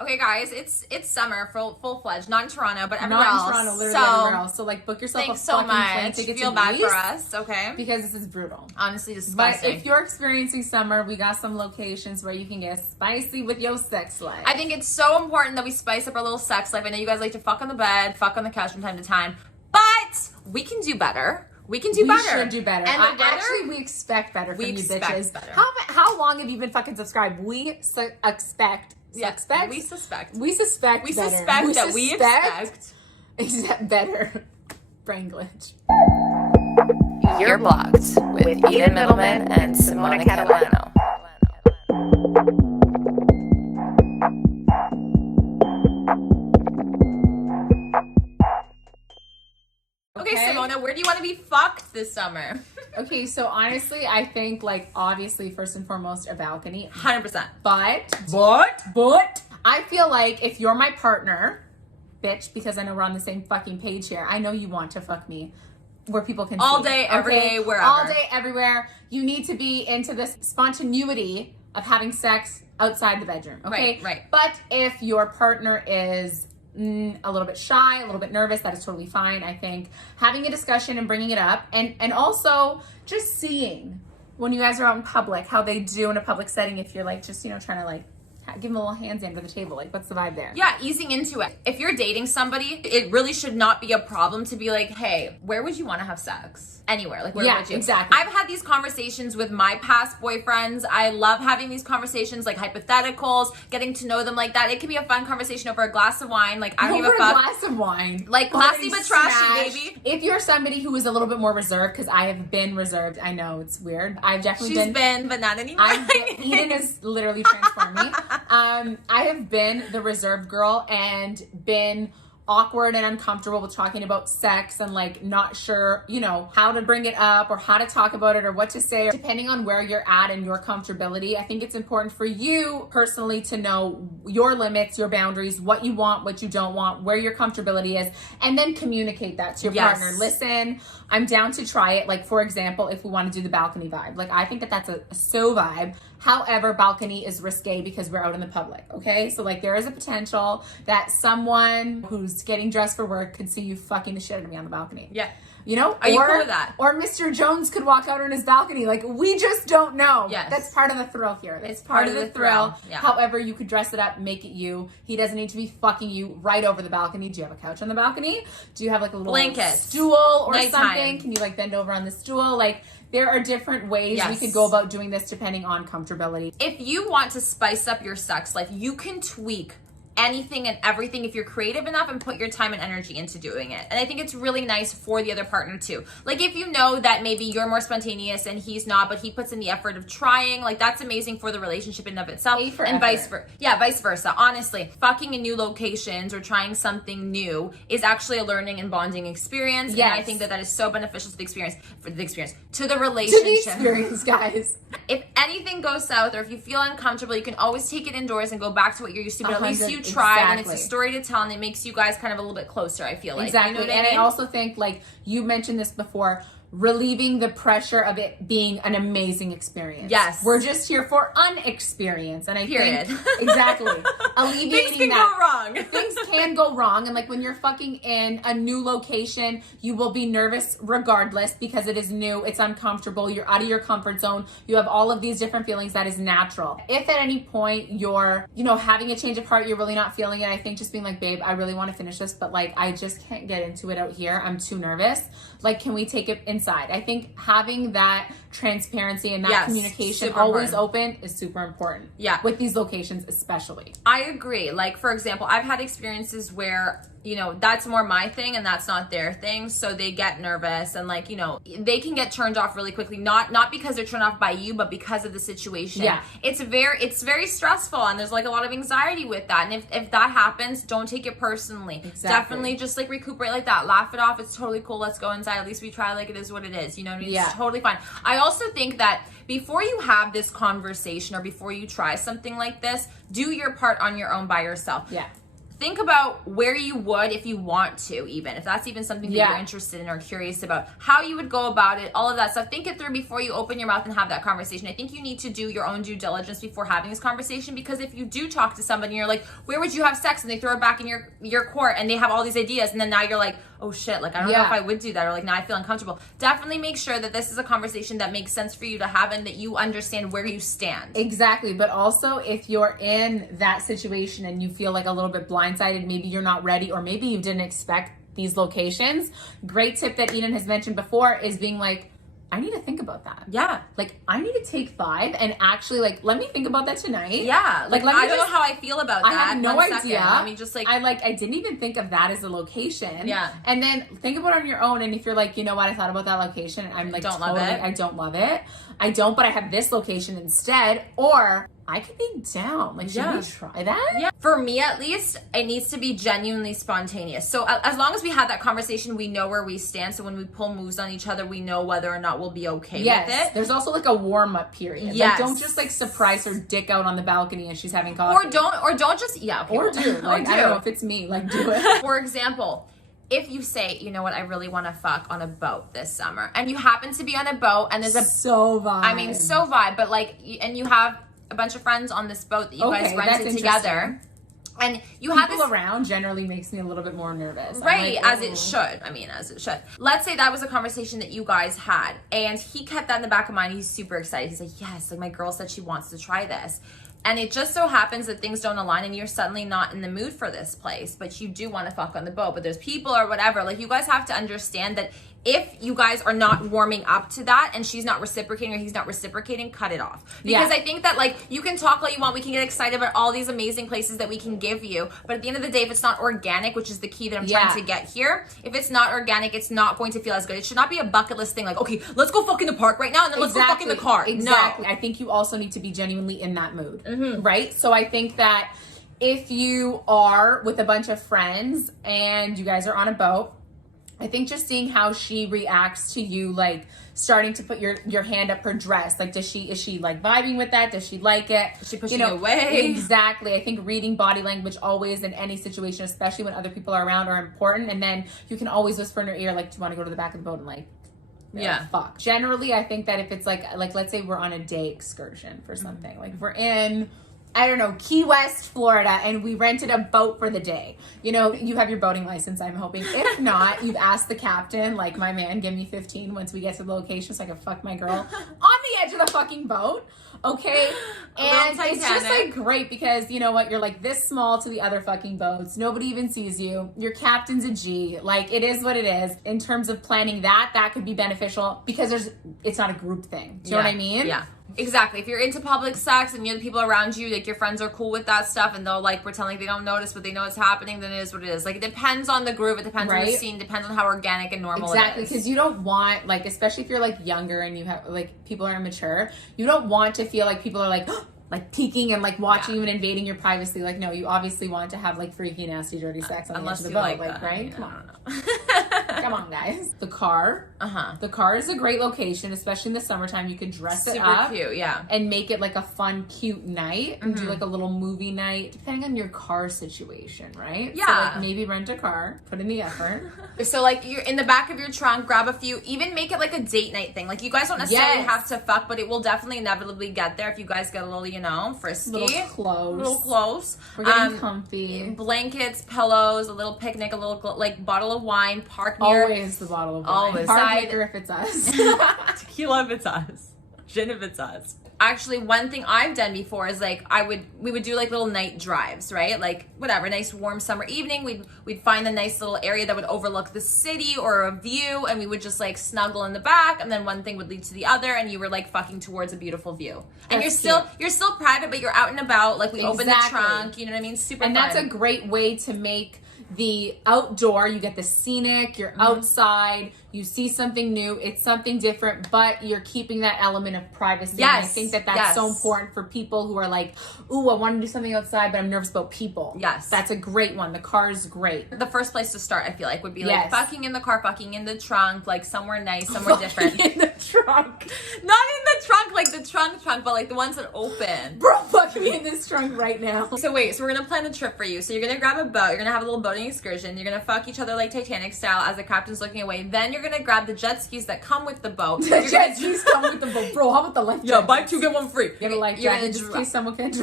Okay, guys, it's summer, full-fledged, not in Toronto, but everywhere Not else. in Toronto, literally everywhere else. So like book yourself Thanks a so fucking plane much. ticket Feel to bad Greece, for us, okay? because this is brutal. Honestly, disgusting. But if you're experiencing summer, we got some locations where you can get spicy with your sex life. I think it's so important that we spice up our little sex life. I know you guys like to fuck on the bed, fuck on the couch from time to time, but we can do better. We can do better. We should do better. And the weather, actually, we expect better from you bitches. Better. How long have you been fucking subscribed? We expect. Yeah, Suspect? we suspect. We suspect. We better. suspect that we expect. Except better. Brain glitch. You're Blocked with Eden Middleman and Simona Catalano. Okay, Simona, where do you want to be fucked this summer? Okay, so honestly, I think, like, obviously, first and foremost, a balcony. 100%. But I feel like if you're my partner, bitch, because I know we're on the same fucking page here, I know you want to fuck me where people can all see. day, every day, wherever. All day, everywhere. You need to be into this spontaneity of having sex outside the bedroom, okay? Right. But if your partner is a little bit shy, a little bit nervous, that is totally fine. I think having a discussion and bringing it up, and also just seeing when you guys are out in public how they do in a public setting, if you're like just, you know, trying to like give them a little hands under the table, like what's the vibe there? Yeah, easing into it. If you're dating somebody, it really should not be a problem to be like, hey, where would you want to have sex? Anywhere. Like, where would you? Exactly. I've had these conversations with my past boyfriends. I love having these conversations, like hypotheticals, getting to know them like that. It can be a fun conversation over a glass of wine. Like, I don't give a fuck. Over a glass of wine. Like, classy but trashy, baby. If you're somebody who is a little bit more reserved, because I have been reserved, I know it's weird. I've definitely She's been, but not anymore. Eden has literally transformed me. I have been the reserved girl and been awkward and uncomfortable with talking about sex and like not sure, you know, how to bring it up or how to talk about it or what to say. Depending on where you're at and your comfortability, I think it's important for you personally to know your limits, your boundaries, what you want, what you don't want, where your comfortability is, and then communicate that to your partner. Listen, I'm down to try it. Like, for example, if we want to do the balcony vibe, like I think that that's a so vibe. However, balcony is risque because we're out in the public, okay? So, like, there is a potential that someone who's getting dressed for work could see you fucking the shit out of me on the balcony. Yeah. You know? Are you cool with that? Or Mr. Jones could walk out on his balcony. Like, we just don't know. Yes. That's part of the thrill here. It's part of the thrill. Yeah. However, you could dress it up, make it you. He doesn't need to be fucking you right over the balcony. Do you have a couch on the balcony? Do you have, like, a little blanket, stool or nighttime. something? Can you, like, bend over on the stool? Like, there are different ways we could go about doing this depending on comfortability. If you want to spice up your sex life, you can tweak anything and everything if you're creative enough and put your time and energy into doing it. And I think it's really nice for the other partner too. Like, if you know that maybe you're more spontaneous and he's not, but he puts in the effort of trying, like, that's amazing for the relationship in and of itself. And vice versa. Yeah, vice versa. Honestly, fucking in new locations or trying something new is actually a learning and bonding experience. Yes. And I think that that is so beneficial to the experience, to the relationship. To the experience, guys. If anything goes south or if you feel uncomfortable, you can always take it indoors and go back to what you're used to, but at least you tried, and it's a story to tell, and it makes you guys kind of a little bit closer, I feel like. Exactly. You know what I mean? And I also think, like, you mentioned this before, relieving the pressure of it being an amazing experience. Yes. We're just here for unexperience. And I Period. think, exactly, alleviating Things can that. go wrong. Things can go wrong. And, like, when you're fucking in a new location, you will be nervous regardless because it is new, it's uncomfortable, you're out of your comfort zone, you have all of these different feelings. That is natural. If at any point you're, you know, having a change of heart, you're really not feeling it, I think just being like, babe, I really want to finish this, but, like, I just can't get into it out here. I'm too nervous. Like, can we take it inside? I think having that transparency and that communication always open is super important. Yeah. With these locations especially. I agree. Like, for example, I've had experiences where, you know, that's more my thing and that's not their thing. So they get nervous and, like, you know, they can get turned off really quickly. Not because they're turned off by you, but because of the situation. Yeah. It's very stressful and there's, like, a lot of anxiety with that. And if that happens, don't take it personally. Exactly. Definitely just, like, recuperate like that. Laugh it off. It's totally cool. Let's go inside. At least we try. Like, it is what it is. You know what I mean? Yeah. It's totally fine. I also think that before you have this conversation or before you try something like this, do your part on your own by yourself. Yeah. think about where you would, if you want to, even if that's even something that you're interested in or curious about, how you would go about it, all of that stuff. Think it through before you open your mouth and have that conversation. I think you need to do your own due diligence before having this conversation, because if you do talk to somebody and you're like, where would you have sex, and they throw it back in your court and they have all these ideas, and then now you're like, oh shit, like I don't know if I would do that, or like now I feel uncomfortable. Definitely make sure that this is a conversation that makes sense for you to have and that you understand where you stand. Exactly. But also, if you're in that situation and you feel like a little bit blindsided, maybe you're not ready, or maybe you didn't expect these locations, great tip that Eden has mentioned before is being like, I need to think about that. Yeah. Like, I need to take 5 and actually, like, let me think about that tonight. Yeah. Like let me I don't know how I feel about that. I have no idea. I mean, just like, I didn't even think of that as a location. Yeah. And then think about it on your own. And if you're like, you know what, I thought about that location and I'm like, don't love it. I don't love it. I don't, but I have this location instead. Or I could be down. Like, should we try that? Yeah. For me, at least, it needs to be genuinely spontaneous. So as long as we have that conversation, we know where we stand. So when we pull moves on each other, we know whether or not we'll be okay with it. There's also like a warm up period. Yes. Like, don't just like surprise her dick out on the balcony as she's having coffee. Or don't just, okay, or do. Like, I don't know if it's me. Like, do it. For example, if you say, you know what, I really want to fuck on a boat this summer, and you happen to be on a boat and there's so vibe. But like, and you have a bunch of friends on this boat that you guys rented together, and you have people around generally makes me a little bit more nervous. Right, like, as it should. I mean, as it should. Let's say that was a conversation that you guys had, and he kept that in the back of mind. He's super excited. He's like, yes, like my girl said she wants to try this. And it just so happens that things don't align and you're suddenly not in the mood for this place, but you do want to fuck on the boat, but there's people or whatever. Like, you guys have to understand that if you guys are not warming up to that and she's not reciprocating or he's not reciprocating, cut it off. Because I think that, like, you can talk all you want, we can get excited about all these amazing places that we can give you, but at the end of the day, if it's not organic, which is the key that I'm trying to get here, if it's not organic, it's not going to feel as good. It should not be a bucket list thing like, okay, let's go fuck in the park right now and then let's go fuck in the car. Exactly. No. I think you also need to be genuinely in that mood, right? So I think that if you are with a bunch of friends and you guys are on a boat, I think just seeing how she reacts to you, like starting to put your hand up her dress, like is she like vibing with that? Does she like it? Is she pushing you away? Exactly. I think reading body language always in any situation, especially when other people are around, are important. And then you can always whisper in her ear, like, do you want to go to the back of the boat and like, fuck. Generally, I think that if it's like let's say we're on a day excursion for something, like we're in, I don't know, Key West, Florida, and we rented a boat for the day. You know, you have your boating license, I'm hoping. If not, you've asked the captain, like my man, give me 15 once we get to the location so I can fuck my girl on the edge of the fucking boat. Okay? And it's just like great because you know what? You're like this small to the other fucking boats. Nobody even sees you. Your captain's a G. Like, it is what it is. In terms of planning that could be beneficial because it's not a group thing. Do you know what I mean? Yeah. Exactly. If you're into public sex and you're the people around you, like your friends are cool with that stuff and they'll like pretend like they don't notice but they know it's happening, then it is what it is. Like, it depends on the groove, it depends on the scene, depends on how organic and normal it is. Exactly, because you don't want, like, especially if you're like younger and you have like people are immature, you don't want to feel like people are like like peeking and like watching you and invading your privacy. Like, no, you obviously want to have like freaky, nasty, dirty sex on the edge of the boat, like right? Come on. Come on, guys. The car. The car is a great location, especially in the summertime. You could dress it up. Super cute, yeah. And make it like a fun, cute night. And do like a little movie night, depending on your car situation, right? Yeah. So like maybe rent a car, put in the effort. So like you're in the back of your trunk, grab a few, even make it like a date night thing. Like, you guys don't necessarily have to fuck, but it will definitely inevitably get there if you guys get a little, you know, frisky. A little close. We're getting comfy. Blankets, pillows, a little picnic, a little like bottle of wine, park near. Always the bottle of wine. Always. Hard liquor if it's us. Tequila if it's us. Gin if it's us. Actually, one thing I've done before is like we would do like little night drives, right? Like whatever, nice warm summer evening, we'd find a nice little area that would overlook the city or a view, and we would just like snuggle in the back, and then one thing would lead to the other, and you were like fucking towards a beautiful view. And you're still private, but you're out and about. Like, we open the trunk, you know what I mean? Super and fun. that's a great way to make the outdoor, you get the scenic, you're outside, you see something new, it's something different, but you're keeping that element of privacy. Yes. And I think that that's so important for people who are like, ooh, I want to do something outside, but I'm nervous about people. Yes. That's a great one. The car is great. The first place to start, I feel like, would be like fucking in the car, fucking in the trunk, like somewhere nice, somewhere different. In the trunk. Not in the the trunk, but like the ones that open. Bro, fuck me in this trunk right now. So wait, so we're gonna plan the trip for you. So you're gonna grab a boat, you're gonna have a little boating excursion, you're gonna fuck each other like Titanic style as the captain's looking away. Then you're gonna grab the jet skis that come with the boat. The jet skis come with the boat. Bro, how about the life jacket? Yeah, buy two, get one free. Get a life You're jacket gonna just in case someone can't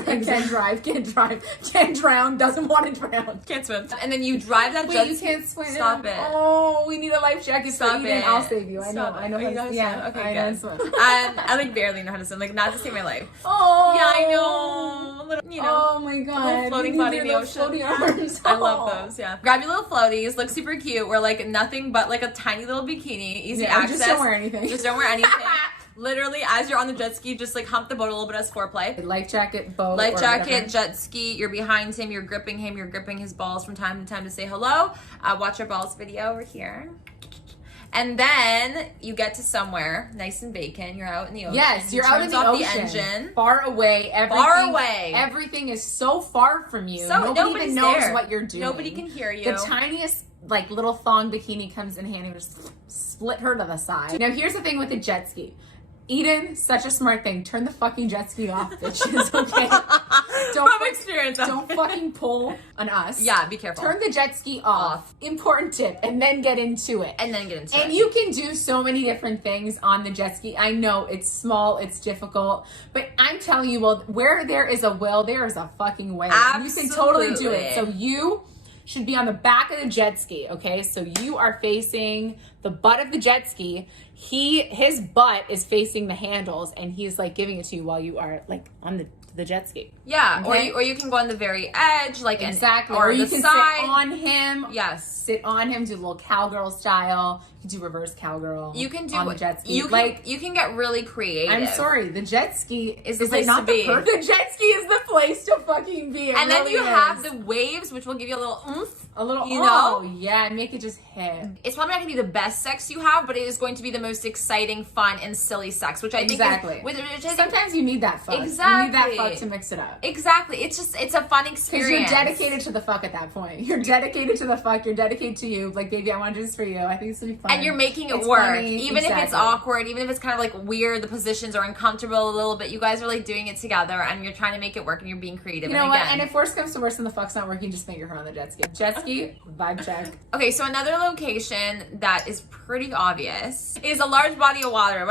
drive, can't drown, doesn't want to drown. Can't swim. And then you drive that Wait, jet you ski. can't swim. Stop it. Oh, we need a life jacket Stop for Eden. it. I'll save you. I know. Stop it. I know Oh, you how know to swim. how to swim? I Okay, know how to good. swim. I like barely know how to swim. Like not to save my life. Oh. Yeah, I know. A little, you know. Oh my god. Little floating We body need in the your ocean. floating arms. I love those, yeah. Grab your little floaties, look super cute. We're like nothing but like a tiny little bikini, easy Yeah, access. just don't wear anything. Just don't wear anything. Literally, as you're on the jet ski, just like hump the boat a little bit as foreplay. Life jacket, boat. Life or jacket, whatever. jet ski, you're behind him, you're gripping him, you're gripping his balls from time to time to say hello. Watch our balls video over here. And then you get to somewhere nice and vacant. You're out in the ocean. Yes, you're He out in turns the off ocean. the engine. Far away. Everything, Far away. Everything is so far from you. So Nobody nobody's even knows there. what you're doing. Nobody can hear you. The tiniest like little thong bikini comes in handy. Just split her to the side. Now here's the thing with the jet ski. Eden, such a smart thing. Turn the fucking jet ski off, bitches. Okay. From experience. Don't fucking pull on us. Yeah, be careful. Turn the jet ski off. Important tip, and then get into it. And then get into it. And you can do so many different things on the jet ski. I know it's small, it's difficult, but I'm telling you, well, where there is a will, there is a fucking way. And you can totally do it. So you should be on the back of the jet ski, okay? So you are facing the butt of the jet ski. His butt is facing the handles, and he's like giving it to you while you are like on the jet ski. Yeah, Okay? or you can go on the very edge, like Exactly. or you the can side. sit on him. Yes. Sit on him, do a little cowgirl style. You can do reverse cowgirl. You can do on the jet ski. You can get really creative. I'm sorry, the jet ski Is the it place not to be. the jet ski is the place to fucking be. It And then really you is. have the waves, which will give you a little oomph. a little, you know? yeah, and make it just hit. It's probably not going to be the best sex you have, but it is going to be the most exciting, fun, and silly sex, which I Exactly. think is... Which I think, Sometimes you need that fuck. Exactly. You need that fuck to mix it up. exactly. It's a fun Because experience. you're dedicated to the fuck at that point. You're dedicated to the fuck. You're dedicated to you. Like, baby, I want to do this for you. I think it's gonna be fun. And you're making it It's work. funny. Even if it's Exactly. awkward, even if it's kind of like weird, the positions are uncomfortable a little bit, you guys are like doing it together and you're trying to make it work and you're being creative. You know and what? again, And if worse comes to worse and the fuck's not working, just finger her on the jet ski. Jet ski, vibe check. Okay, so another location that is pretty obvious is a large body of water.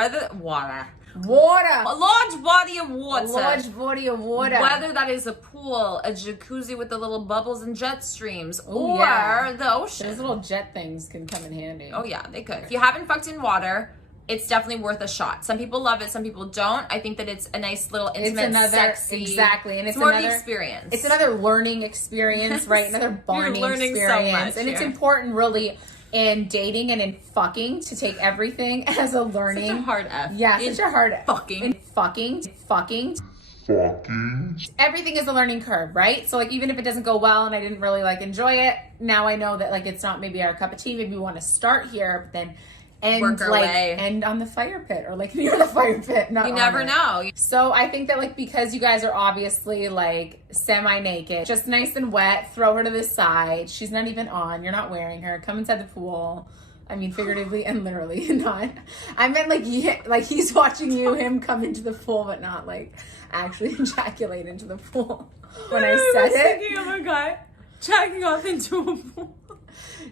Water. A large body of water. A large body of water. Whether that is a pool, a jacuzzi with the little bubbles and jet streams, Ooh, or yeah. the ocean. Those little jet things can come in handy. Oh yeah, they could. If you haven't fucked in water, it's definitely worth a shot. Some people love it, some people don't. I think that it's a nice little intimate, sexy. Exactly, and it's more another of the experience. It's another learning experience, right? Another bonding learning so experience, much and it's here. important, really, in dating and in fucking to take everything as a learning. Such a hard F. Yeah, In such a hard fucking. In fucking. Everything is a learning curve, right? So like, even if it doesn't go well and I didn't really like enjoy it, now I know that like it's not maybe our cup of tea. Maybe we want to start here, but then end Work our like way. end on the fire pit or like near the fire pit. Not You on never it. know. So I think that like, because you guys are obviously like semi-naked, just nice and wet, throw her to the side. She's not even on. You're not wearing her. Come inside the pool. I mean, figuratively and literally, not. I meant like he's watching you, him come into the pool, but not like actually ejaculate into the pool. When I said it, thinking of a guy jacking off into a pool.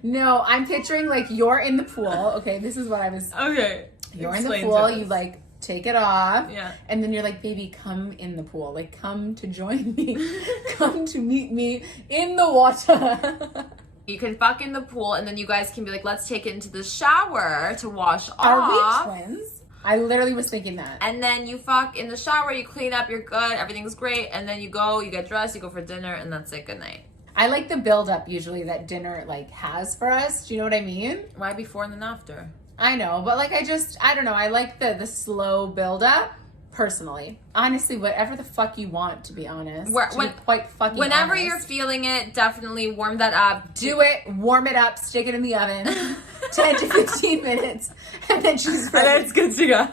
no, I'm picturing like you're in the pool. Okay, this is what I was. Okay. You're in the Explain pool. to us. You like take it off. Yeah. And then you're like, baby, come in the pool. Like, come to join me. Come to meet me in the water. You can fuck in the pool, and then you guys can be like, let's take it into the shower to wash Are off. we twins? I literally was thinking that. And then you fuck in the shower, you clean up, you're good, everything's great, and then you go, you get dressed, you go for dinner, and that's it, good night. I like the build up usually that dinner like has for us. Do you know what I mean? Why before and then after? I know, but like I don't know. I like the slow build up personally. Honestly, whatever the fuck you want, to be honest. To be quite fucking Whenever honest. you're feeling it, definitely warm that up. Do it, warm it up, stick it in the oven, 10 to 15 minutes, and then she's ready. it's good to go.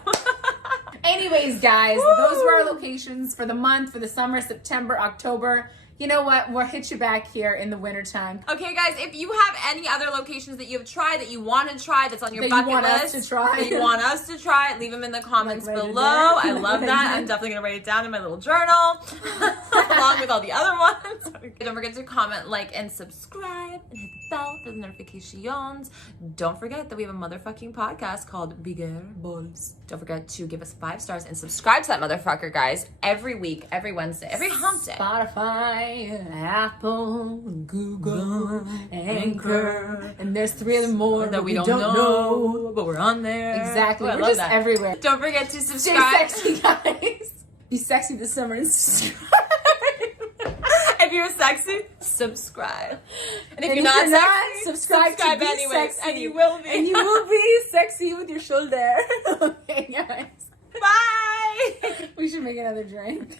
Anyways, guys, those were our locations for the month, for the summer, September, October. you know what? We'll hit you back here in the wintertime. Okay, guys, if you have any other locations that you've tried that you want to try, that's on your bucket list, that you want us to try, leave them in the comments below. I love that. I'm definitely going to write it down in my little journal, along with all the other ones. Don't forget to comment, like, and subscribe, and hit the bell for the notifications. Don't forget that we have a motherfucking podcast called Bigger Boys. Don't forget to give us 5 stars and subscribe to that motherfucker, guys, every week, every Wednesday, every hump day. Spotify, Apple, Google, Anchor, and there's 3 other more that we don't know, but we're on there. Exactly. Oh, we're just everywhere. Don't forget to subscribe. Stay sexy, guys. Be sexy this summer and subscribe. If you're sexy, subscribe. And if you're not sexy, subscribe to be anyways, sexy. and you will be. And you will be sexy with your shoulder. Okay, guys. Bye. We should make another drink.